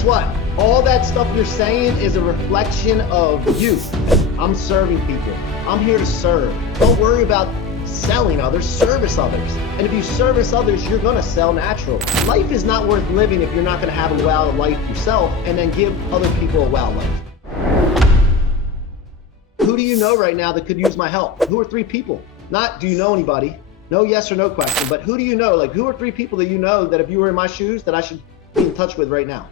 guess what? All that stuff you're saying is a reflection of you. I'm serving people. I'm here to serve. Don't worry about selling others, service others. And if you service others, you're gonna sell naturally. Life is not worth living if you're not gonna have a wow life yourself and then give other people a wow life. Who do you know right now that could use my help? Who are 3 people? Not do you know anybody? No yes or no question, but who do you know? Like, who are 3 people that you know that if you were in my shoes that I should be in touch with right now?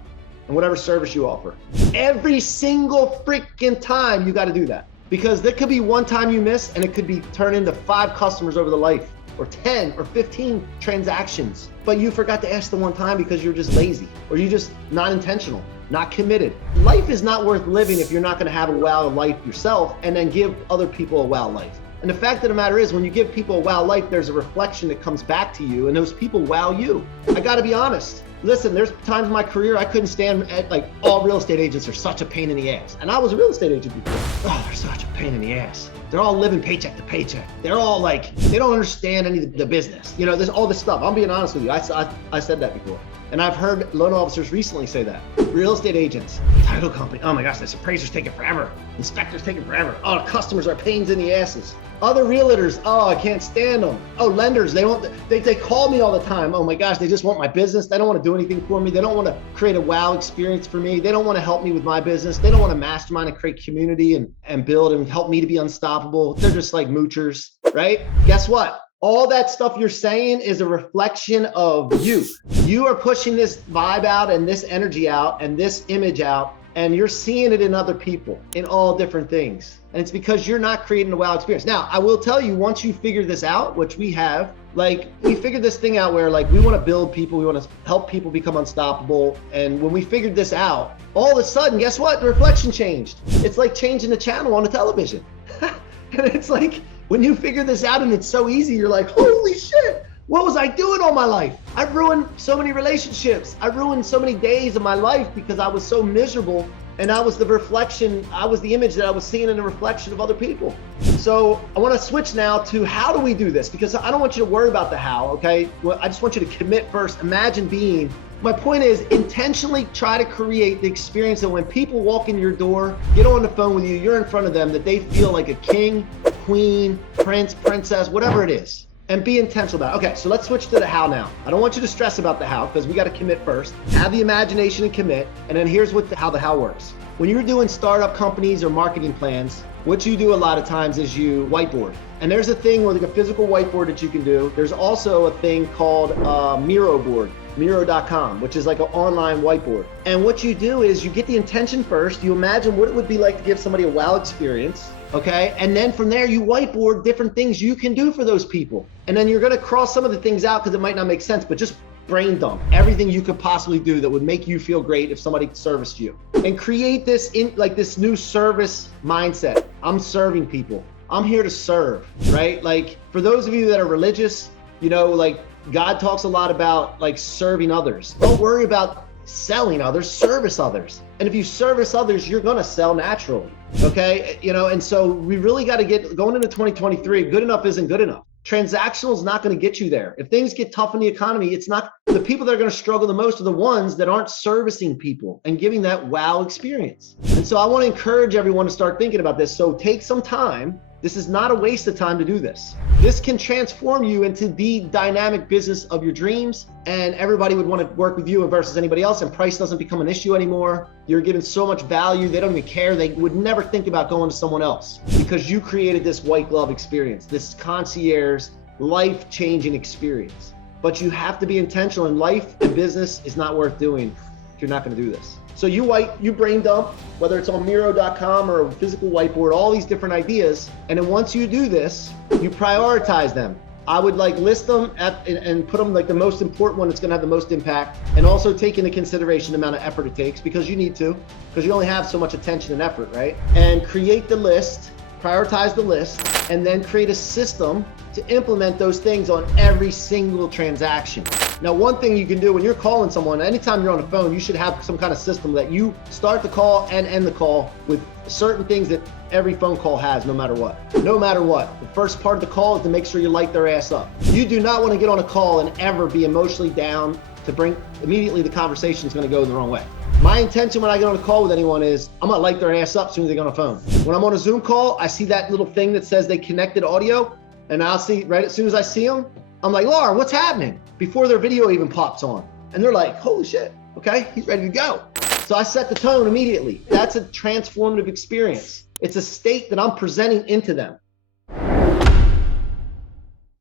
And whatever service you offer. Every single freaking time you gotta do that. Because there could be one time you miss and it could be turned into 5 customers over the life, or 10 or 15 transactions. But you forgot to ask the one time because you're just lazy, or you're just not intentional, not committed. Life is not worth living if you're not gonna have a wow life yourself and then give other people a wow life. And the fact of the matter is, when you give people a wow life, there's a reflection that comes back to you, and those people wow you. I gotta be honest. Listen, there's times in my career I couldn't stand at, like, all real estate agents are such a pain in the ass. And I was a real estate agent before. Oh, they're such a pain in the ass. They're all living paycheck to paycheck. They're all like, they don't understand any of the business. You know, there's all this stuff. I'm being honest with you. I said that before. And I've heard loan officers recently say that. Real estate agents, title company, oh my gosh, this appraiser's taking forever. Inspectors taking forever. Oh, the customers are pains in the asses. Other realtors, oh, I can't stand them. Oh, lenders, they call me all the time. Oh my gosh, they just want my business. They don't want to do anything for me. They don't want to create a wow experience for me. They don't want to help me with my business. They don't want to mastermind and create community and build and help me to be unstoppable. They're just like moochers, right? Guess what? All that stuff you're saying is a reflection of you. You are pushing this vibe out and this energy out and this image out, and you're seeing it in other people in all different things. And it's because you're not creating a wow experience. Now, I will tell you, once you figure this out, which we have, like, we figured this thing out where, like, we want to build people, we want to help people become unstoppable. And when we figured this out, all of a sudden, guess what? The reflection changed. It's like changing the channel on the television. And it's like, when you figure this out and it's so easy, you're like, holy shit, what was I doing all my life? I've ruined so many relationships. I ruined so many days of my life because I was so miserable, and I was the reflection, I was the image that I was seeing in the reflection of other people. So I want to switch now to how do we do this? Because I don't want you to worry about the how, okay? Well, I just want you to commit first. Imagine being. My point is, intentionally try to create the experience that when people walk in your door, get on the phone with you, you're in front of them, that they feel like a king, queen, prince, princess, whatever it is, and be intentional about it. Okay, so let's switch to the how now. I don't want you to stress about the how because we got to commit first. Have the imagination and commit, and then here's how the how works. When you're doing startup companies or marketing plans, what you do a lot of times is you whiteboard. And there's a thing with like a physical whiteboard that you can do. There's also a thing called Miro board. Miro.com, which is like an online whiteboard. And what you do is you get the intention first, you imagine what it would be like to give somebody a wow experience, okay? And then from there, you whiteboard different things you can do for those people. And then you're gonna cross some of the things out because it might not make sense, but just brain dump everything you could possibly do that would make you feel great if somebody serviced you. And create this this new service mindset. I'm serving people. I'm here to serve, right? Like, for those of you that are religious, you know, like, God talks a lot about like serving others. Don't worry about selling others, service others. And if you service others, you're gonna sell naturally, okay? You know, and so we really gotta get, going into 2023, good enough isn't good enough. Transactional is not gonna get you there. If things get tough in the economy, it's not, the people that are gonna struggle the most are the ones that aren't servicing people and giving that wow experience. And so I wanna encourage everyone to start thinking about this. So take some time. This is not a waste of time to do this. This can transform you into the dynamic business of your dreams, and everybody would want to work with you versus anybody else, and price doesn't become an issue anymore. You're given so much value, they don't even care. They would never think about going to someone else because you created this white glove experience, this concierge, life-changing experience. But you have to be intentional, and life and business is not worth doing if you're not going to do this. So you brain dump, whether it's on Miro.com or a physical whiteboard, all these different ideas. And then once you do this, you prioritize them. I would like list them and put them like the most important one that's gonna have the most impact, and also take into consideration the amount of effort it takes, because you need to, because you only have so much attention and effort, right? And create the list, prioritize the list, and then create a system to implement those things on every single transaction. Now, one thing you can do when you're calling someone, anytime you're on the phone, you should have some kind of system that you start the call and end the call with certain things that every phone call has, no matter what. No matter what. The first part of the call is to make sure you light their ass up. You do not want to get on a call and ever be emotionally down to bring, immediately the conversation is going to go the wrong way. My intention when I get on a call with anyone is I'm gonna light their ass up as soon as they get on a phone. When I'm on a Zoom call, I see that little thing that says they connected audio, and I'll see right as soon as I see them, I'm like, Laura, what's happening? Before their video even pops on. And they're like, holy shit, okay, he's ready to go. So I set the tone immediately. That's a transformative experience. It's a state that I'm presenting into them.